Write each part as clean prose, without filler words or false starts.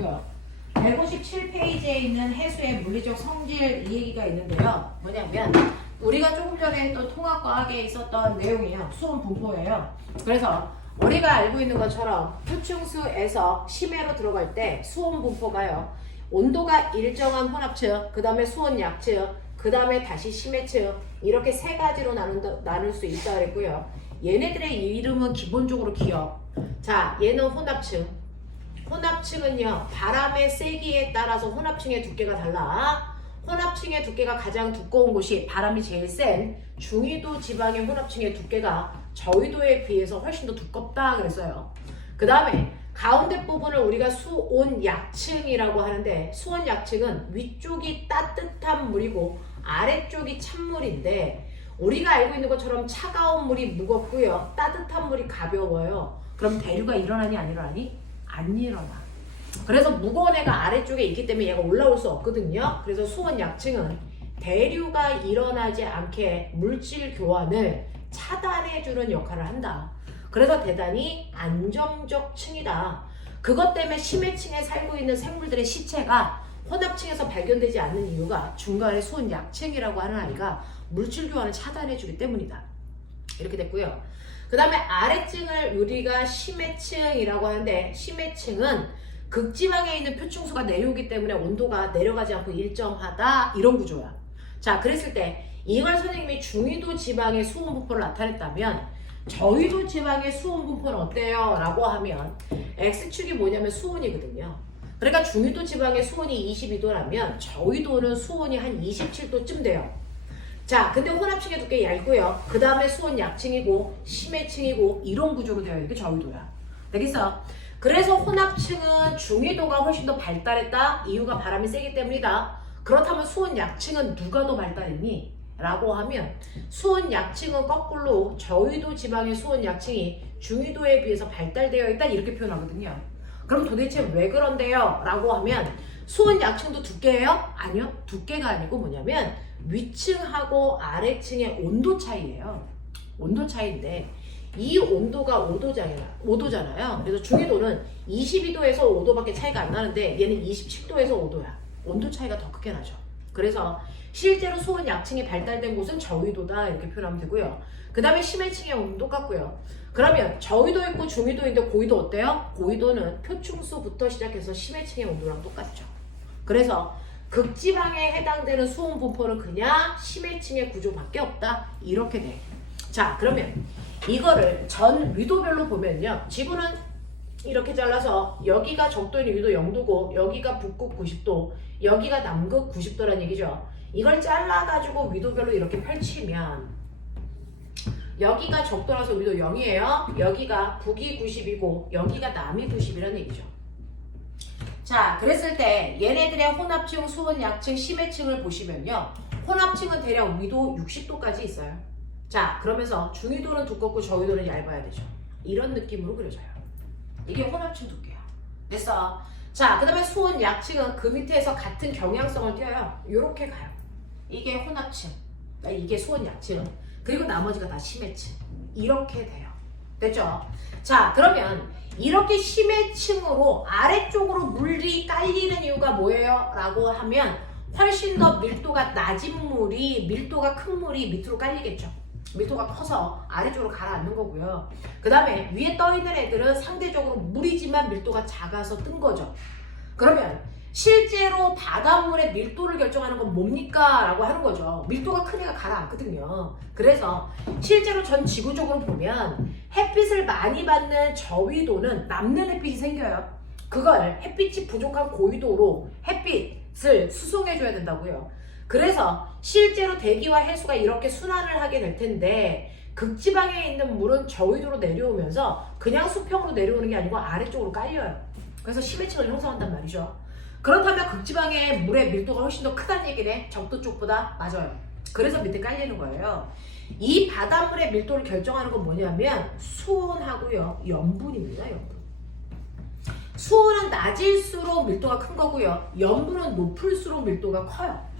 나왔고요. 157페이지에 있는 해수의 물리적 성질 이 얘기가 있는데요. 뭐냐면 우리가 조금 전에 했던 통합과학에 있었던 내용이에요. 수온 분포예요. 그래서 우리가 알고 있는 것처럼 표층수에서 심해로 들어갈 때 수온 분포가요. 온도가 일정한 혼합층, 그 다음에 수온 약층, 그 다음에 다시 심해층 이렇게 세 가지로 나눌 수 있다 그랬고요. 얘네들의 이름은 기본적으로 기억. 자, 얘는 혼합층. 혼합층은요, 바람의 세기에 따라서 혼합층의 두께가 달라. 혼합층의 두께가 가장 두꺼운 곳이 바람이 제일 센 중위도 지방의 혼합층의 두께가 저위도에 비해서 훨씬 더 두껍다 그랬어요. 그 다음에 가운데 부분을 우리가 수온약층이라고 하는데, 수온약층은 위쪽이 따뜻한 물이고 아래쪽이 찬물인데, 우리가 알고 있는 것처럼 차가운 물이 무겁고요, 따뜻한 물이 가벼워요. 그럼 대류가 일어나니 안 일어나니? 안 일어나. 그래서 무거운 애가 아래쪽에 있기 때문에 얘가 올라올 수 없거든요. 그래서 수온약층은 대류가 일어나지 않게 물질 교환을 차단해주는 역할을 한다. 그래서 대단히 안정적 층이다. 그것 때문에 심해층에 살고 있는 생물들의 시체가 혼합층에서 발견되지 않는 이유가 중간에 수온약층이라고 하는 아이가 물질 교환을 차단해주기 때문이다. 이렇게 됐고요. 그 다음에 아래층을 우리가 심해층이라고 하는데, 심해층은 극지방에 있는 표층수가 내려오기 때문에 온도가 내려가지 않고 일정하다, 이런 구조야. 자, 그랬을 때 이걸 선생님이 중위도 지방의 수온 분포를 나타냈다면 저위도 지방의 수온 분포는 어때요? 라고 하면 X축이 뭐냐면 수온이거든요. 그러니까 중위도 지방의 수온이 22도라면 저위도는 수온이 한 27도쯤 돼요. 자, 근데 혼합층의 두께 얇고요. 그 다음에 수온 약층이고 심해층이고 이런 구조로 되어 있는 게 저위도야. 되겠어? 그래서 혼합층은 중위도가 훨씬 더 발달했다. 이유가 바람이 세기 때문이다. 그렇다면 수온 약층은 누가 더 발달했니? 라고 하면 수온 약층은 거꾸로 저위도 지방의 수온 약층이 중위도에 비해서 발달되어 있다, 이렇게 표현하거든요. 그럼 도대체 왜 그런데요? 라고 하면 수온 약층도 두께예요? 아니요. 두께가 아니고 뭐냐면 위층하고 아래층의 온도 차이예요. 온도 차이인데 이 온도가 5도잖아요. 그래서 중위도는 22도에서 5도밖에 차이가 안 나는데 얘는 27도에서 5도야. 온도 차이가 더 크게 나죠. 그래서 실제로 수온 약층이 발달된 곳은 저위도다, 이렇게 표현하면 되고요. 그 다음에 심해층의 온도 같고요. 그러면 저위도 있고 중위도인데 고위도 어때요? 고위도는 표층수부터 시작해서 심해층의 온도랑 똑같죠. 그래서 극지방에 해당되는 수온 분포는 그냥 심해층의 구조밖에 없다, 이렇게 돼. 자, 그러면 이거를 전 위도별로 보면요, 지구는 이렇게 잘라서 여기가 적도인 위도 0도고 여기가 북극 90도, 여기가 남극 90도라는 얘기죠. 이걸 잘라가지고 위도별로 이렇게 펼치면 여기가 적도라서 위도 0이에요. 여기가 북이 90이고 여기가 남이 90이라는 얘기죠. 자, 그랬을 때 얘네들의 혼합층, 수온 약층, 심해층을 보시면요, 혼합층은 대략 위도 60도까지 있어요. 자, 그러면서 중위도는 두껍고 저위도는 얇아야 되죠. 이런 느낌으로 그려져요. 이게 혼합층 두께야. 됐어. 자, 그 다음에 수온 약층은 그 밑에서 같은 경향성을 띄어요. 요렇게 가요. 이게 혼합층, 이게 수온 약층, 그리고 나머지가 다 심해층, 이렇게 돼요. 됐죠? 자, 그러면 이렇게 심해층으로 아래쪽으로 물이 깔리는 이유가 뭐예요? 라고 하면 훨씬 더 밀도가 낮은 물이, 밀도가 큰 물이 밑으로 깔리겠죠. 밀도가 커서 아래쪽으로 가라앉는 거고요. 그 다음에 위에 떠있는 애들은 상대적으로 물이지만 밀도가 작아서 뜬 거죠. 그러면 실제로 바닷물의 밀도를 결정하는 건 뭡니까? 라고 하는 거죠. 밀도가 큰 애가 가라앉거든요. 그래서 실제로 전 지구적으로 보면 햇빛을 많이 받는 저위도는 남는 햇빛이 생겨요. 그걸 햇빛이 부족한 고위도로 햇빛을 수송해줘야 된다고요. 그래서 실제로 대기와 해수가 이렇게 순환을 하게 될 텐데, 극지방에 있는 물은 저위도로 내려오면서 그냥 수평으로 내려오는 게 아니고 아래쪽으로 깔려요. 그래서 심해층을 형성한단 말이죠. 그렇다면 극지방의 물의 밀도가 훨씬 더 크다는 얘기네. 적도 쪽보다. 맞아요. 그래서 밑에 깔리는 거예요. 이 바닷물의 밀도를 결정하는 건 뭐냐면 수온하고요, 염분입니다. 염분. 수온은 낮을수록 밀도가 큰 거고요, 염분은 높을수록 밀도가 커요.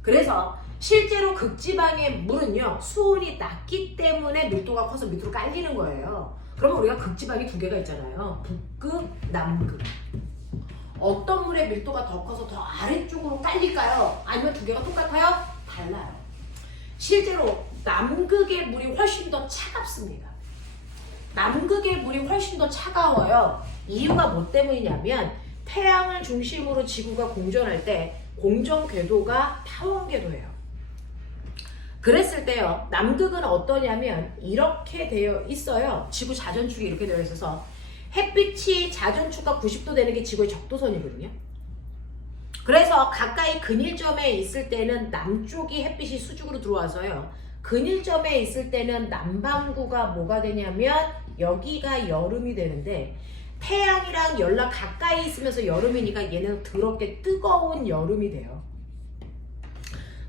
그래서 실제로 극지방의 물은요, 수온이 낮기 때문에 밀도가 커서 밑으로 깔리는 거예요. 그러면 우리가 극지방이 두 개가 있잖아요. 북극, 남극. 어떤 물의 밀도가 더 커서 더 아래쪽으로 깔릴까요? 아니면 두 개가 똑같아요? 달라요. 실제로 남극의 물이 훨씬 더 차갑습니다. 남극의 물이 훨씬 더 차가워요. 이유가 뭐 때문이냐면 태양을 중심으로 지구가 공전할 때 공전 궤도가 타원 궤도예요. 그랬을 때요, 남극은 어떠냐면 이렇게 되어 있어요. 지구 자전축이 이렇게 되어 있어서 햇빛이 자전축과 90도 되는 게 지구의 적도선이거든요. 그래서 가까이 근일점에 있을 때는 남쪽이 햇빛이 수직으로 들어와서요, 근일점에 있을 때는 남반구가 뭐가 되냐면 여기가 여름이 되는데, 태양이랑 연락 가까이 있으면서 여름이니까 얘는 더럽게 뜨거운 여름이 돼요.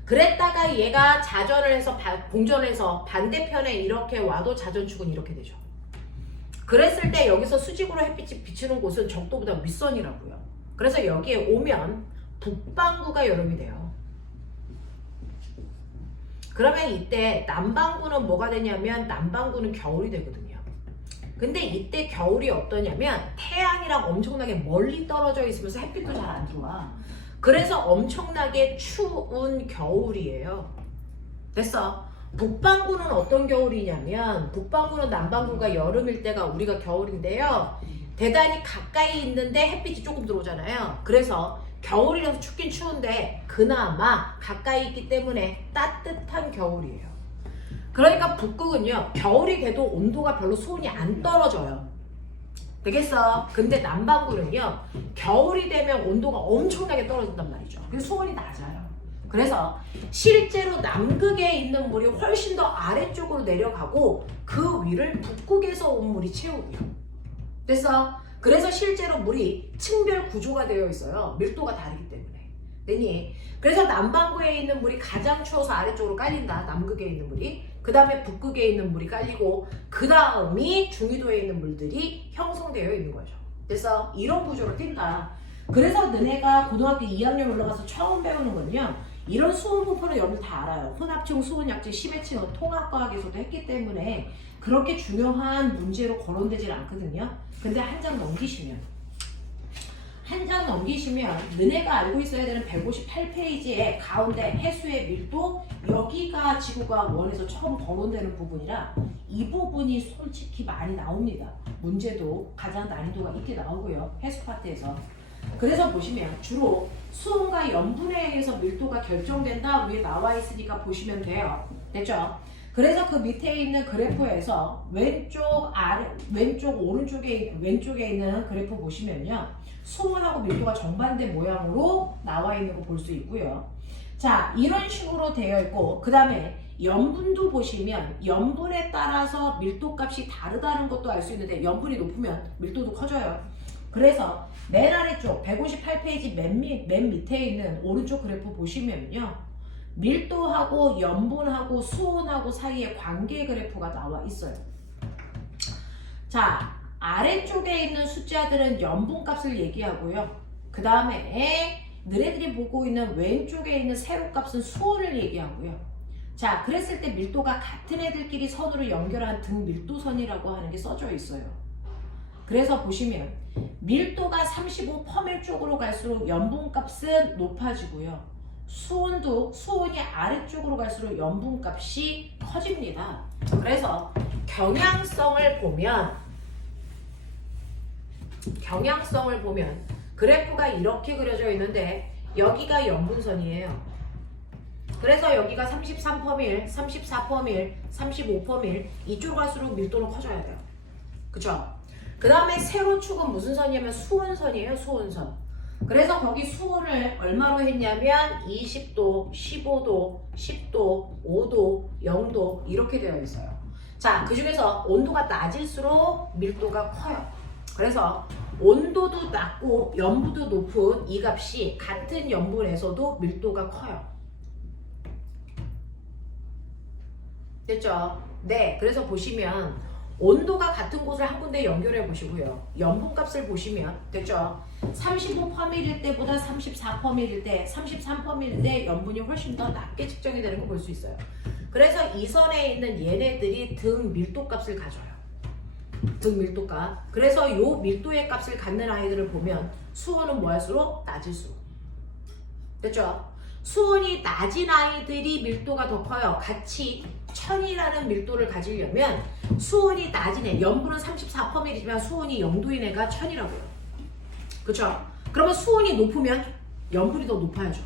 그랬다가 얘가 자전을 해서 공전을 해서 반대편에 이렇게 와도 자전축은 이렇게 되죠. 그랬을 때 여기서 수직으로 햇빛이 비추는 곳은 적도보다 윗선이라고요. 그래서 여기에 오면 북반구가 여름이 돼요. 그러면 이때 남반구는 뭐가 되냐면 남반구는 겨울이 되거든요. 근데 이때 겨울이 어떠냐면 태양이랑 엄청나게 멀리 떨어져 있으면서 햇빛도 잘 안 들어와. 그래서 엄청나게 추운 겨울이에요. 됐어. 북반구는 어떤 겨울이냐면 북반구는 남반구가 여름일 때가 우리가 겨울인데요. 대단히 가까이 있는데 햇빛이 조금 들어오잖아요. 그래서 겨울이라서 춥긴 추운데 그나마 가까이 있기 때문에 따뜻한 겨울이에요. 그러니까 북극은요, 겨울이 돼도 온도가 별로 수온이 안 떨어져요. 되겠어? 근데 남반구는요, 겨울이 되면 온도가 엄청나게 떨어진단 말이죠. 그래서 수온이 낮아요. 그래서 실제로 남극에 있는 물이 훨씬 더 아래쪽으로 내려가고 그 위를 북극에서 온 물이 채우고요. 됐어? 그래서 실제로 물이 층별 구조가 되어 있어요. 밀도가 다르기 때문에. 되니? 그래서 남반구에 있는 물이 가장 추워서 아래쪽으로 깔린다. 남극에 있는 물이. 그 다음에 북극에 있는 물이 깔리고 그 다음이 중위도에 있는 물들이 형성되어 있는 거죠. 그래서 이런 구조로 뛴다. 그래서 너네가 고등학교 2학년 올라가서 처음 배우는 건요, 이런 수온 분포는 여러분 다 알아요. 혼합층, 수온 약층, 심해층은 통합과학에서도 했기 때문에 그렇게 중요한 문제로 거론되질 않거든요. 근데 한 장 넘기시면 너네가 알고 있어야 되는 158페이지의 가운데 해수의 밀도, 여기가 지구가 원에서 처음 거론되는 부분이라 이 부분이 솔직히 많이 나옵니다. 문제도 가장 난이도가 있게 나오고요, 해수 파트에서. 그래서 보시면 주로 수온과 염분에 의해서 밀도가 결정된다 위에 나와 있으니까 보시면 돼요. 됐죠? 그래서 그 밑에 있는 그래프에서 왼쪽 오른쪽에 왼쪽에 있는 그래프 보시면요, 수온하고 밀도가 정반대 모양으로 나와 있는 거 볼 수 있고요. 자, 이런 식으로 되어 있고, 그 다음에 염분도 보시면 염분에 따라서 밀도 값이 다르다는 것도 알 수 있는데, 염분이 높으면 밀도도 커져요. 그래서 맨 아래쪽 158페이지 맨 밑에 있는 오른쪽 그래프 보시면요, 밀도하고 염분하고 수온하고 사이에 관계 그래프가 나와 있어요. 자, 아래쪽에 있는 숫자들은 염분값을 얘기하고요. 그 다음에 너네들이 보고 있는 왼쪽에 있는 세로값은 수온을 얘기하고요. 자, 그랬을 때 밀도가 같은 애들끼리 선으로 연결한 등밀도선이라고 하는 게 써져 있어요. 그래서 보시면 밀도가 35 퍼밀 쪽으로 갈수록 염분값은 높아지고요. 수온이 아래쪽으로 갈수록 염분값이 커집니다. 그래서 경향성을 보면 그래프가 이렇게 그려져 있는데 여기가 염분선이에요. 그래서 여기가 33퍼밀, 34퍼밀, 35퍼밀 이쪽으로 갈수록 밀도는 커져야 돼요. 그쵸? 그 다음에 세로축은 무슨 선이냐면 수온선이에요. 수온선. 그래서 거기 수온을 얼마로 했냐면 20도, 15도, 10도, 5도, 0도 이렇게 되어 있어요. 자, 그 중에서 온도가 낮을수록 밀도가 커요. 그래서 온도도 낮고 염분도 높은 이 값이 같은 염분에서도 밀도가 커요. 됐죠? 네, 그래서 보시면 온도가 같은 곳을 한 군데 연결해 보시고요. 염분값을 보시면 됐죠? 35퍼밀일 때보다 34퍼밀일 때, 33퍼밀일 때 염분이 훨씬 더 낮게 측정이 되는 거 볼 수 있어요. 그래서 이 선에 있는 얘네들이 등 밀도값을 가져요. 등 밀도값. 그래서 요 밀도의 값을 갖는 아이들을 보면 수온은 뭐 할수록 낮을수록. 됐죠? 수온이 낮은 아이들이 밀도가 더 커요. 같이 1000이라는 밀도를 가지려면 수온이 낮은 애, 염분은 34%이지만 수온이 0도인 애가 1000이라고요. 그쵸? 그러면 수온이 높으면 염분이 더 높아야죠.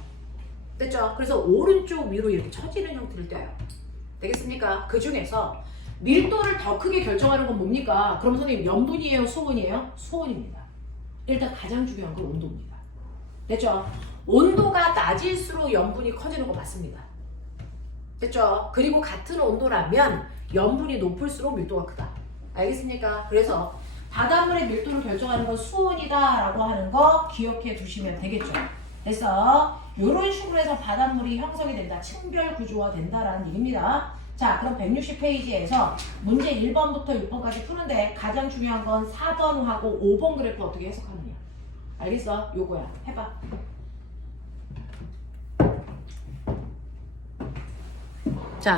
됐죠? 그래서 오른쪽 위로 이렇게 처지는 형태를 떼요. 되겠습니까? 그 중에서 밀도를 더 크게 결정하는 건 뭡니까? 그럼 선생님 염분이에요? 수온이에요? 수온입니다. 일단 가장 중요한 건 온도입니다. 됐죠? 온도가 낮을수록 염분이 커지는 거 맞습니다. 됐죠? 그리고 같은 온도라면 염분이 높을수록 밀도가 크다. 알겠습니까? 그래서 바닷물의 밀도를 결정하는 건 수온이다 라고 하는 거 기억해 두시면 되겠죠. 그래서 이런 식으로 해서 바닷물이 형성이 된다. 층별 구조화 된다라는 얘기입니다. 자, 그럼 160페이지에서 문제 1번부터 6번까지 푸는데 가장 중요한 건 4번하고 5번 그래프 어떻게 해석하느냐. 알겠어? 요거야. 해봐.